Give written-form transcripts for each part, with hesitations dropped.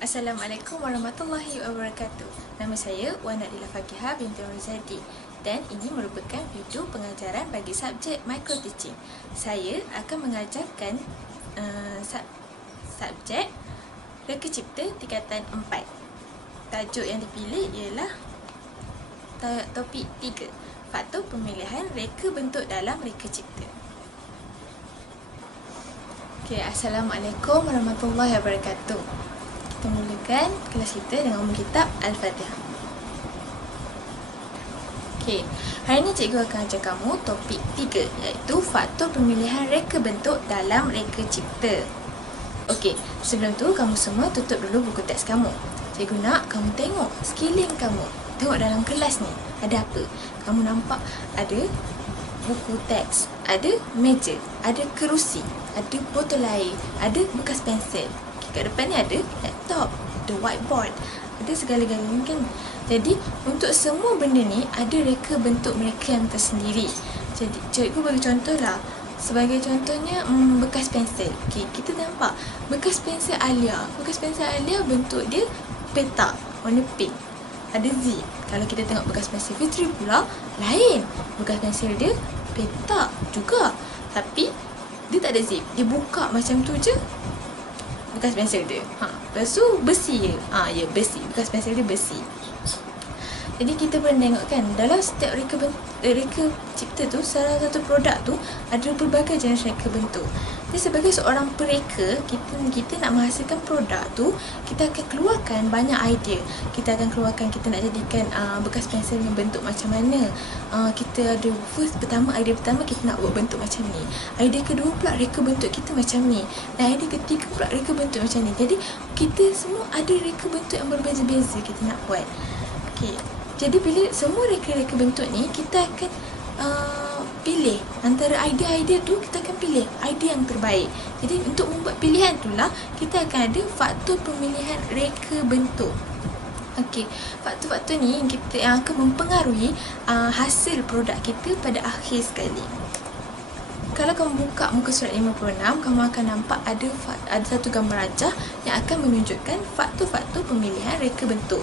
Assalamualaikum warahmatullahi wabarakatuh. Nama saya Wan Adila Fakihah binti Rozadi dan ini merupakan video pengajaran bagi subjek micro teaching. Saya akan mengajarkan subjek reka cipta tingkatan 4. Tajuk yang dipilih ialah topik 3, faktor pemilihan reka bentuk dalam reka cipta. Assalamualaikum warahmatullahi wabarakatuh. Kita mulakan kelas kita dengan umum kitab Al-Fatihah. Hari ini cikgu akan ajar kamu topik 3, iaitu faktor pemilihan reka bentuk dalam reka cipta. Sebelum tu kamu semua tutup dulu buku teks kamu. Cikgu nak kamu tengok sekeliling kamu. Tengok dalam kelas ni, ada apa? Kamu nampak ada buku teks, ada meja, ada kerusi, ada botol air, ada bekas pensel. Kat depan ni ada laptop, ada whiteboard, ada segala-galanya kan. Jadi untuk semua benda ni ada reka bentuk mereka yang tersendiri. Jadi cikgu bagi contoh lah. Sebagai contohnya bekas pensel. Kita nampak bekas pensel Alia. Bekas pensel Alia bentuk dia petak warna pink, ada zip. Kalau kita tengok bekas pensel Fitri pula lain. Bekas pensel dia petak juga, tapi dia tak ada zip. Dia buka macam tu je bekas pensel dia. Lepas tu besi je. Ya, besi. Bekas pensel dia besi. Jadi kita pernah tengok kan, dalam setiap reka cipta tu, salah satu produk tu ada pelbagai jenis reka bentuk. Jadi sebagai seorang pereka, kita nak menghasilkan produk tu, kita akan keluarkan banyak idea. Kita akan keluarkan kita nak jadikan bekas pensel yang bentuk macam mana. Kita ada idea pertama kita nak buat bentuk macam ni. Idea kedua pula reka bentuk kita macam ni. Dan idea ketiga pula reka bentuk macam ni. Jadi kita semua ada reka bentuk yang berbeza-beza kita nak buat. Jadi bila semua reka-reka bentuk ni, kita akan pilih antara idea-idea tu, kita akan pilih idea yang terbaik. Jadi untuk membuat pilihan tu lah, kita akan ada faktor pemilihan reka bentuk. Faktor-faktor ni yang akan mempengaruhi hasil produk kita pada akhir sekali. Kalau kamu buka muka surat 56, kamu akan nampak ada satu gambar rajah yang akan menunjukkan faktor-faktor pemilihan reka bentuk.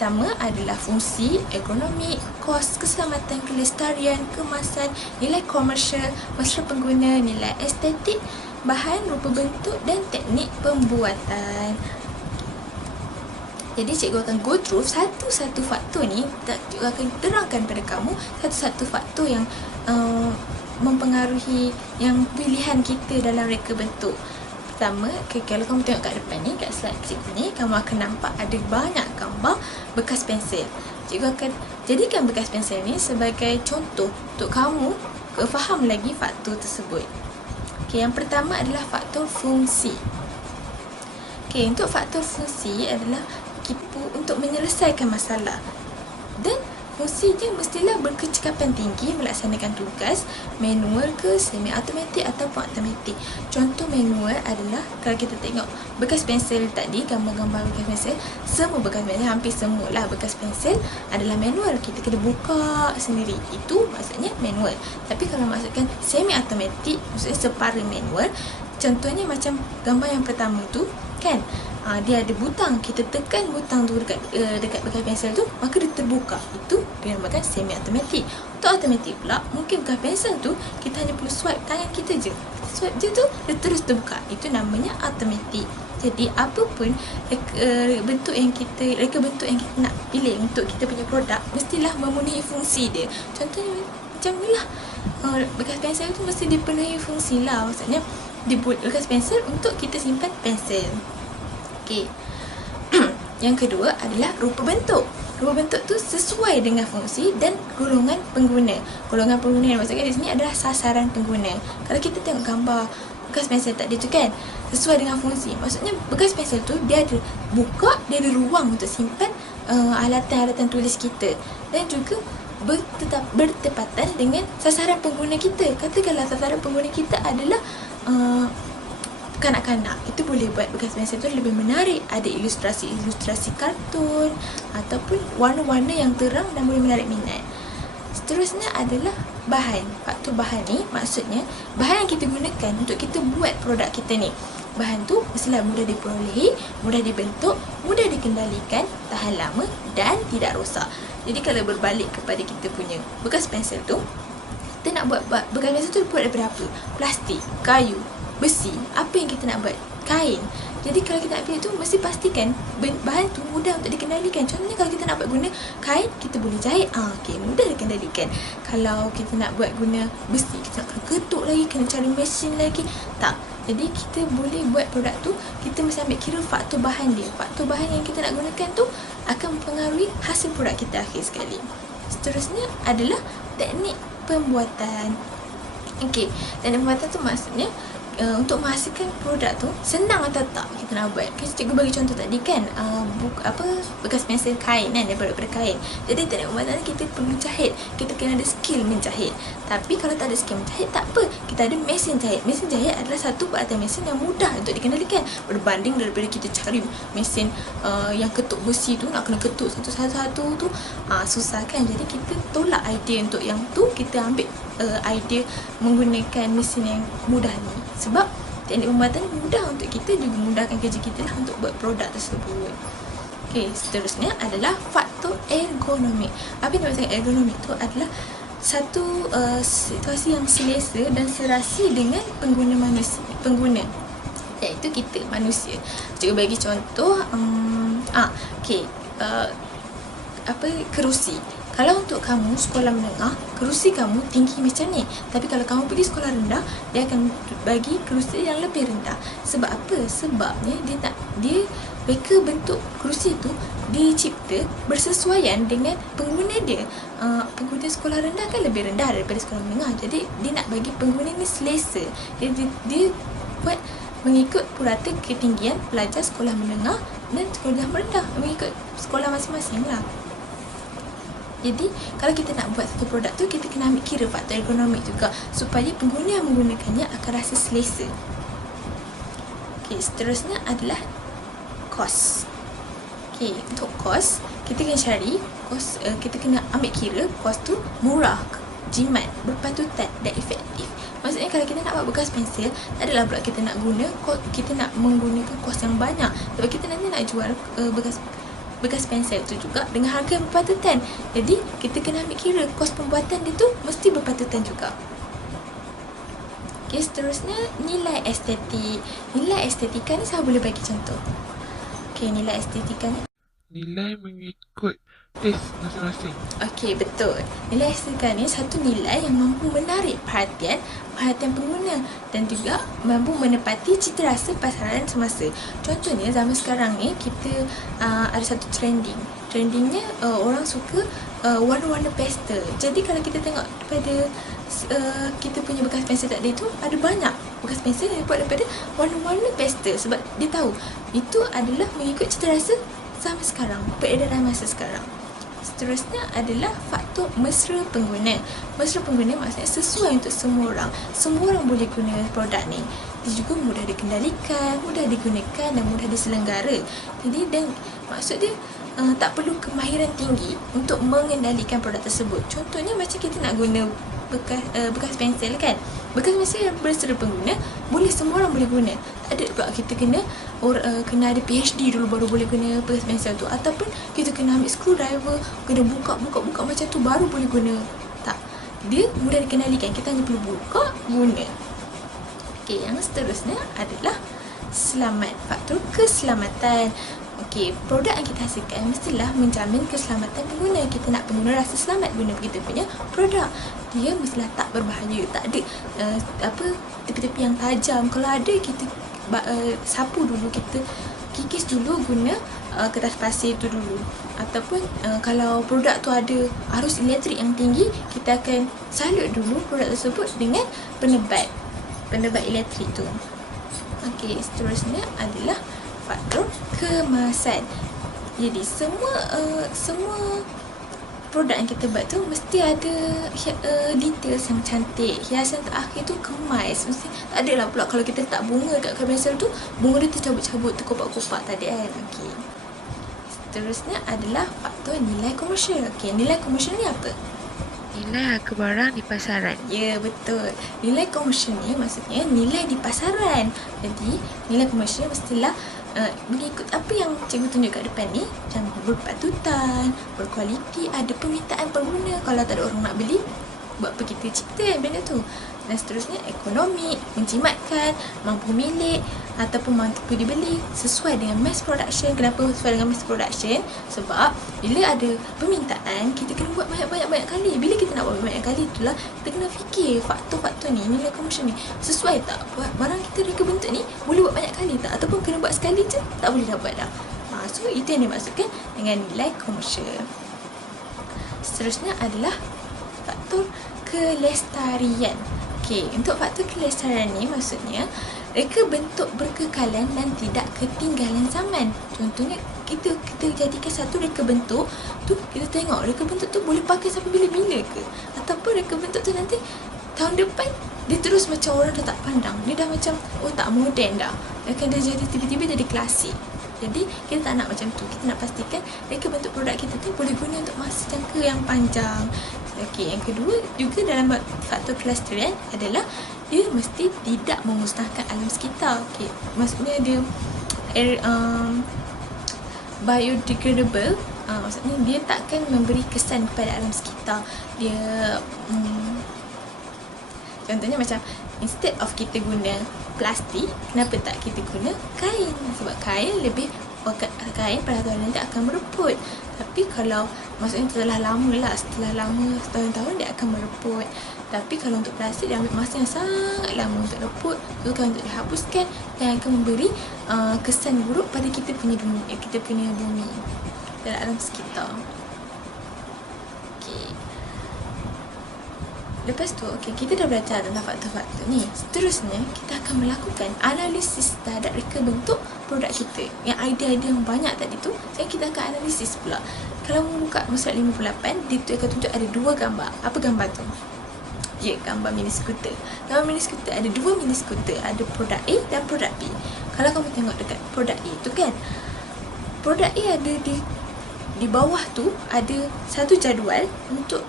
Pertama adalah fungsi, ergonomik, kos, keselamatan, kelestarian, kemasan, nilai komersial, mesra pengguna, nilai estetik, bahan, rupa bentuk dan teknik pembuatan. Jadi cikgu akan go through satu-satu faktor ni. Cikgu akan terangkan pada kamu satu-satu faktor yang mempengaruhi yang pilihan kita dalam reka bentuk. Pertama, kalau kamu tengok kat depan ni, kat slide cikgu ni, kamu akan nampak ada banyak gambar bekas pensel. Cikgu akan jadikan bekas pensel ni sebagai contoh untuk kamu faham lagi faktor tersebut. Yang pertama adalah faktor fungsi. Untuk faktor fungsi adalah untuk menyelesaikan masalah. Dan fungsi dia mestilah berkecekapan tinggi melaksanakan tugas manual ke semi automatik ataupun automatik. Contoh manual adalah kalau kita tengok bekas pensel tadi, gambar-gambar bekas pensel, semua bekas pensel, hampir semualah bekas pensel adalah manual. Kita kena buka sendiri. Itu maksudnya manual. Tapi kalau maksudkan semi automatik, maksudnya separa manual, contohnya macam gambar yang pertama tu kan, dia ada butang. Kita tekan butang tu dekat bekas pensel tu, maka dia terbuka. Itu dinamakan semi automatik. Untuk automatik pula, mungkin bekas pensel tu kita hanya perlu swipe tangan kita je. Swipe je tu, dia terus terbuka. Itu namanya automatik. Jadi apapun reka bentuk yang kita nak pilih untuk kita punya produk, mestilah memenuhi fungsi dia. Contohnya macam ni lah, bekas pensel tu mesti dipenuhi fungsi lah. Maksudnya bekas pensel untuk kita simpan pensel. Yang kedua adalah rupa bentuk. Rupa bentuk tu sesuai dengan fungsi dan golongan pengguna. Golongan pengguna yang maksudnya di sini adalah sasaran pengguna. Kalau kita tengok gambar bekas pensel tadi tu kan, sesuai dengan fungsi. Maksudnya bekas pensel tu dia ada buka, dia ada ruang untuk simpan alatan-alatan tulis kita, dan juga bertepatan dengan sasaran pengguna kita. Katakanlah sasaran pengguna kita adalah kanak-kanak, kita boleh buat bekas pensel tu lebih menarik. Ada ilustrasi kartun ataupun warna-warna yang terang dan boleh menarik minat. Seterusnya adalah bahan. Faktor bahan ni maksudnya bahan yang kita gunakan untuk kita buat produk kita ni. Bahan tu mestilah mudah diperolehi, mudah dibentuk, mudah dikendalikan, tahan lama dan tidak rosak. Jadi kalau berbalik kepada kita punya bekas pensel tu, kita nak buat bekas pensel tu buat daripada apa? Plastik, kayu, besi, apa yang kita nak buat? Kain. Jadi kalau kita nak pilih tu, mesti pastikan bahan tu mudah untuk dikendalikan. Contohnya kalau kita nak buat guna kain, kita boleh jahit. Mudah dikendalikan. Kalau kita nak buat guna besi, kita nak kena ketuk lagi, kena cari mesin lagi. Tak. Jadi kita boleh buat produk tu, kita mesti ambil kira faktor bahan dia. Faktor bahan yang kita nak gunakan tu akan mempengaruhi hasil produk kita akhir sekali. Seterusnya adalah teknik pembuatan. Okey, teknik pembuatan tu maksudnya untuk menghasilkan produk tu senang atau tak kita nak buat. Cikgu bagi contoh tadi kan, bekas pensel kain kan, daripada kain. Jadi teknik pembuatan kita perlu jahit, kita kena ada skill menjahit. Tapi kalau tak ada skill menjahit, tak apa, kita ada mesin jahit. Mesin jahit adalah satu peralatan mesin yang mudah untuk dikendalikan berbanding daripada kita cari mesin yang ketuk besi tu, nak kena ketuk satu-satu tu susah kan. Jadi kita tolak idea untuk yang tu, kita ambil idea menggunakan mesin yang mudah ni. Sebab teknik pembuatan mudah untuk kita, juga mudahkan kerja kita lah untuk buat produk tersebut. Okey, seterusnya adalah faktor ergonomik. Apa yang dimaksudkan ergonomik tu adalah satu situasi yang selesa dan serasi dengan pengguna, iaitu kita manusia. Cikgu bagi contoh kerusi. Kalau untuk kamu sekolah menengah, kerusi kamu tinggi macam ni. Tapi kalau kamu pergi sekolah rendah, dia akan bagi kerusi yang lebih rendah. Sebab apa? Sebabnya reka bentuk kerusi tu dicipta bersesuaian dengan pengguna dia. Pengguna sekolah rendah kan lebih rendah daripada sekolah menengah. Jadi dia nak bagi pengguna ni selesa. Dia buat mengikut purata ketinggian pelajar sekolah menengah dan sekolah rendah, mengikut sekolah masing-masing lah. Jadi kalau kita nak buat satu produk tu, kita kena ambil kira faktor ergonomik juga, supaya pengguna yang menggunakannya akan rasa selesa. Okey, seterusnya adalah kos. Okey, untuk kos, kita kena cari kos, kita kena ambil kira kos tu murah, jimat, berpatutan dan efektif. Maksudnya kalau kita nak buat bekas pensel, tak adalah pula kita nak menggunakan kos yang banyak, sebab kita nanti nak jual bekas pensel tu juga dengan harga yang berpatutan. Jadi kita kena ambil kira kos pembuatan dia tu mesti berpatutan juga. Okey, seterusnya nilai estetik. Nilai estetika ni saya boleh bagi contoh. Okey, nilai estetika ni nilai mengikut test masing-masing. Okey, betul. Nilai estetika ni satu nilai yang mampu menarik perhatian pengguna dan juga mampu menepati cita rasa pasaran semasa. Contohnya zaman sekarang ni kita ada satu trendingnya orang suka warna-warna pastel. Jadi kalau kita tengok daripada kita punya bekas pensel tadi tu, ada banyak bekas pensel yang dibuat daripada warna-warna pastel, sebab dia tahu itu adalah mengikut cita rasa zaman sekarang, peredaran masa sekarang. Seterusnya adalah faktor mesra pengguna. Mesra pengguna maksudnya sesuai untuk semua orang. Semua orang boleh guna produk ni. Dia juga mudah dikendalikan, mudah digunakan dan mudah diselenggara. Jadi maksud dia tak perlu kemahiran tinggi untuk mengendalikan produk tersebut. Contohnya macam kita nak guna bekas pensel kan. Bekas pensel yang bersera pengguna, boleh semua orang boleh guna. Tak ada pula kita kena ada PhD dulu baru boleh guna bekas pensel tu, ataupun kita kena ambil screwdriver, kena buka macam tu baru boleh guna. Tak. Dia mudah dikendalikan. Kita hanya perlu buka, guna. Okey, yang seterusnya adalah selamat. Faktor keselamatan. Okey, produk yang kita hasilkan mestilah menjamin keselamatan pengguna. Kita nak pengguna rasa selamat guna kita punya produk. Dia mestilah tak berbahaya, tak ada tepi-tepi yang tajam. Kalau ada, kita sapu dulu, kita kikis dulu guna kertas pasir tu dulu. Ataupun kalau produk tu ada arus elektrik yang tinggi, kita akan salut dulu produk tersebut dengan penebat elektrik tu. Okey, seterusnya adalah faktor kemasan. Jadi semua produk yang kita buat tu mesti ada details yang cantik. Hiasan terakhir tu kemas. Mesti tak ada lah pula kalau kita letak bunga kat pensel tu, bunga dia tercabut-cabut, terkopak-kopak, tak ada kan. Okey. Seterusnya adalah faktor nilai komersial. Okey, nilai komersial ni apa? Nilai harga barang di pasaran. Ya, betul. Nilai komersial ni maksudnya nilai di pasaran. Jadi, nilai komersial mestilah mengikut apa yang cikgu tunjuk kat depan ni, macam berpatutan, berkualiti, ada permintaan pengguna. Kalau tak ada orang nak beli, buat apa kita cipta benda tu. Dan seterusnya, ekonomi, menjimatkan, mampu milik ataupun mampu dibeli sesuai dengan mass production. Kenapa sesuai dengan mass production? Sebab bila ada permintaan, kita kena buat banyak-banyak kali. Bila kita nak buat banyak kali, itulah kita kena fikir faktor-faktor ni, nilai komersial ni sesuai tak buat barang kita reka bentuk ni, boleh buat banyak kali tak, ataupun kena buat sekali je tak boleh dah buat dah. So itu yang dimaksudkan dengan nilai komersial. Seterusnya adalah faktor kelestarian. Okey, untuk faktor kelestarian ni maksudnya reka bentuk berkekalan dan tidak ketinggalan zaman. Contohnya kita jadikan satu reka bentuk tu, kita tengok reka bentuk tu boleh pakai sampai bila-bila ke, ataupun reka bentuk tu nanti tahun depan dia terus macam orang dah tak pandang, dia dah macam tak moden dah, akan dia jadi tiba-tiba jadi klasik. Jadi kita tak nak macam tu. Kita nak pastikan reka bentuk produk kita tu boleh guna untuk masa jangka yang panjang. Okey, yang kedua juga dalam faktor kelestarian adalah dia mesti tidak memusnahkan alam sekitar. Okey, maksudnya dia biodegradable. Maksudnya dia takkan memberi kesan kepada alam sekitar. Dia contohnya macam instead of kita guna plastik, kenapa tak kita guna kain? Sebab kain lebih kain pada tahun nanti akan mereput. Tapi kalau maksudnya setelah lama setahun-tahun dia akan mereput. Tapi kalau untuk plastik dia ambil masa yang sangat lama untuk reput, bukan untuk dihapuskan, dan akan memberi kesan buruk pada kita punya bumi dan alam sekitar. Okey. Lepas tu, kita dah belajar tentang faktor-faktor ni. Seterusnya, kita akan melakukan analisis terhadap reka bentuk produk kita. Yang idea-idea yang banyak tadi tu, sekarang kita akan analisis pula. Kalau membuka muka surat 58, dia tu akan tunjuk ada dua gambar. Apa gambar tu? Ya, gambar mini skuter. Gambar mini skuter, ada dua mini skuter. Ada produk A dan produk B. Kalau kamu tengok dekat produk A tu kan, produk A ada di bawah tu, ada satu jadual untuk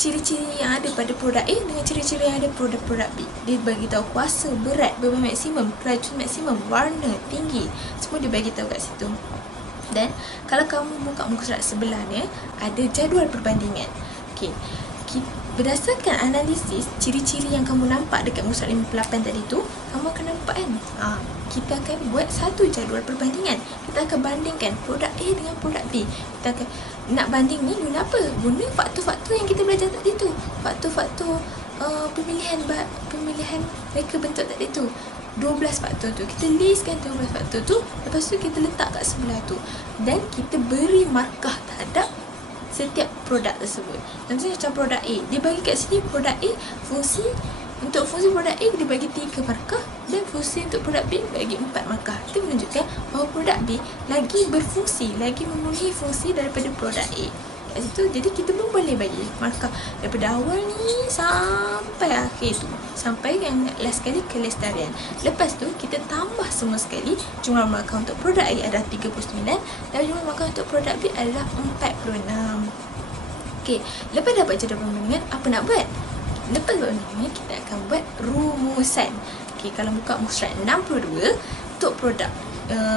ciri-ciri yang ada pada produk A dengan ciri-ciri yang ada pada produk B. Dia bagi tahu kuasa, berat, beban maksimum, racun maksimum, warna, tinggi. Semua dia bagi tahu kat situ. Dan kalau kamu buka muka surat sebelahnya, ada jadual perbandingan. Okey. Berdasarkan analisis ciri-ciri yang kamu nampak dekat muka surat 58 tadi tu, kamu akan nampak kan? Kita akan buat satu jadual perbandingan. Kita akan bandingkan produk A dengan produk B. Kita akan nak banding ni guna apa? Guna faktor-faktor yang kita belajar tadi tu. Faktor-faktor pemilihan reka bentuk tadi tu. 12 faktor tu. Kita listkan 12 faktor tu. Lepas tu kita letak kat sebelah tu. Dan kita beri markah terhadap setiap produk tersebut. Contohnya macam produk A, dia bagi kat sini produk A untuk fungsi produk A dia bagi 3 markah, dan fungsi untuk produk B bagi 4 markah. Itu menunjukkan bahawa produk B lagi berfungsi, lagi memenuhi fungsi daripada produk A. Kat situ, jadi kita pun boleh bagi markah daripada awal ni sampai akhir tu, sampai yang last sekali kelestarian. Lepas tu kita tambah semua sekali. Jumlah markah untuk produk A adalah 39 dan jumlah markah untuk produk B adalah 46. Okey, lepas dapat jadual perbandingan, apa nak buat? Lepas buat ni, kita akan buat rumusan. Okey, kalau buka muka surat 62, untuk produk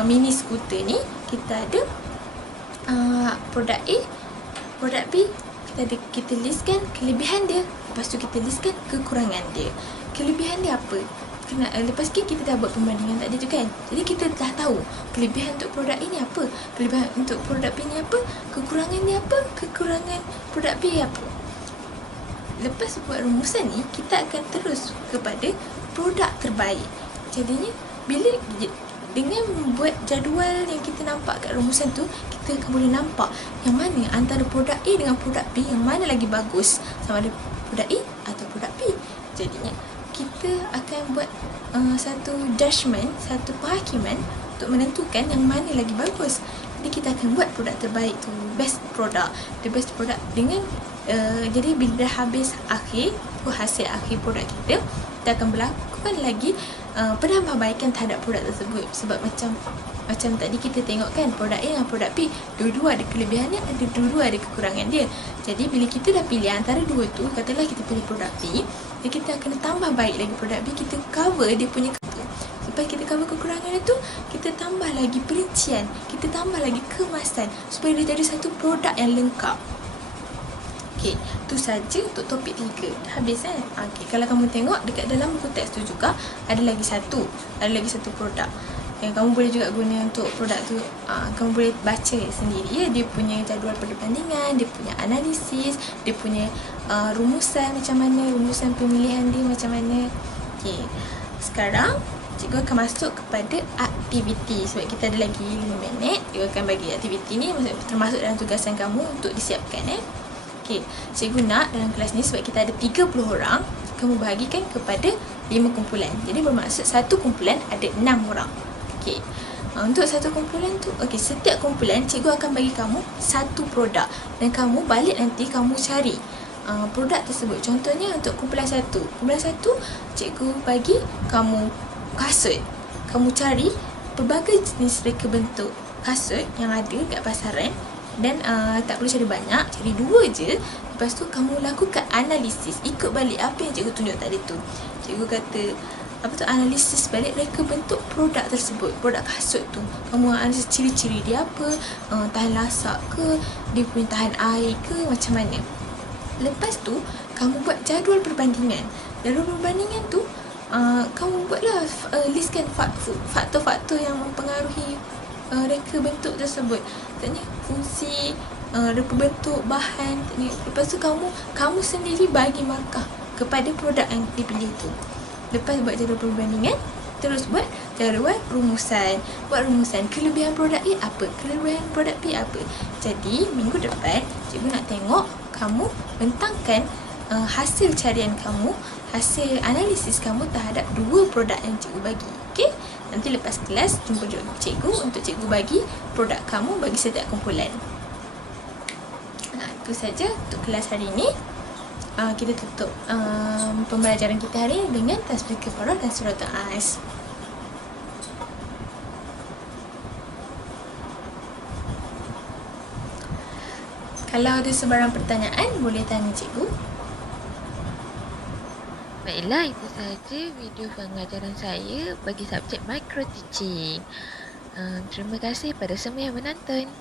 mini skuter ni, kita ada produk A, produk B, kita listkan kelebihan dia. Lepas tu kita listkan kekurangan dia. Kelebihan dia apa? Lepas kita dah buat perbandingan tadi tu kan. Jadi kita dah tahu kelebihan untuk produk A ni apa, kelebihan untuk produk B ni apa, kekurangan dia apa, kekurangan produk B apa. Lepas buat rumusan ni, kita akan terus kepada produk terbaik. Jadinya bila dengan membuat jadual yang kita nampak kat rumusan tu, kita akan boleh nampak yang mana antara produk A dengan produk B, yang mana lagi bagus, sama ada produk A atau produk B. Jadinya kita akan buat satu judgement, satu penghakiman untuk menentukan yang mana lagi bagus. Jadi kita akan buat produk terbaik tu, best product, the best product dengan jadi bila dah habis hasil akhir produk kita, kita akan berlakukan lagi penambahbaikan terhadap produk tersebut. Sebab macam tadi kita tengok kan, produk A dengan produk B dua-dua ada kelebihannya, dua-dua ada kekurangan dia. Jadi bila kita dah pilih antara dua tu, katalah kita pilih produk B, jadi kita akan tambah baik lagi produk B, kita cover dia punya lepas kita cover kekurangan itu, kita tambah lagi perincian, kita tambah lagi kemasan supaya dia jadi satu produk yang lengkap. Okey, tu saja untuk topik 3. Dah habis kan? Okey, kalau kamu tengok dekat dalam buku teks tu juga ada lagi satu produk yang kamu boleh juga guna untuk produk tu. Kamu boleh baca sendiri ya, dia punya jadual perbandingan, dia punya analisis, dia punya rumusan macam mana, rumusan pemilihan dia macam mana. Okey, sekarang cikgu akan masuk kepada aktiviti. Sebab kita ada lagi 5 minit, cikgu akan bagi aktiviti ni termasuk dalam tugasan kamu untuk disiapkan. Okey, cikgu nak dalam kelas ni, sebab kita ada 30 orang, kamu bahagikan kepada 5 kumpulan. Jadi bermaksud satu kumpulan ada 6 orang. Okey, untuk satu kumpulan tu, okey, setiap kumpulan cikgu akan bagi kamu satu produk dan kamu balik nanti kamu cari produk tersebut. Contohnya untuk kumpulan 1, cikgu bagi kamu kasut. Kamu cari pelbagai jenis reka bentuk kasut yang ada kat pasaran dan tak perlu cari banyak, cari 2 je. Lepas tu kamu lakukan analisis, ikut balik apa yang cikgu tunjuk tadi tu. Cikgu kata analisis balik reka bentuk produk tersebut, produk kasut tu. Kamu analisis ciri-ciri dia apa, tahan lasak ke, dia punya tahan air ke, macam mana. Lepas tu kamu buat jadual perbandingan. Jadual perbandingan tu kamu buatlah listkan faktor-faktor yang mempengaruhi reka bentuk tersebut. Maksudnya fungsi, reka bentuk, bahan. Lepas tu kamu sendiri bagi markah kepada produk yang dipilih tu. Lepas buat jadual perbandingan, terus buat jadual rumusan. Buat rumusan kelebihan produk A apa, kelebihan produk B apa. Jadi minggu depan cikgu nak tengok kamu bentangkan hasil carian kamu, hasil analisis kamu terhadap 2 produk yang cikgu bagi. Okey? Nanti lepas kelas jumpa cikgu untuk cikgu bagi produk kamu bagi setiap kumpulan. Itu saja untuk kelas hari ini. Kita tutup pembelajaran kita hari ini dengan tasbih kafarah dan surah Al-As. Kalau ada sebarang pertanyaan, boleh tanya cikgu. Baiklah, itu sahaja video pengajaran saya bagi subjek micro teaching. Terima kasih pada semua yang menonton.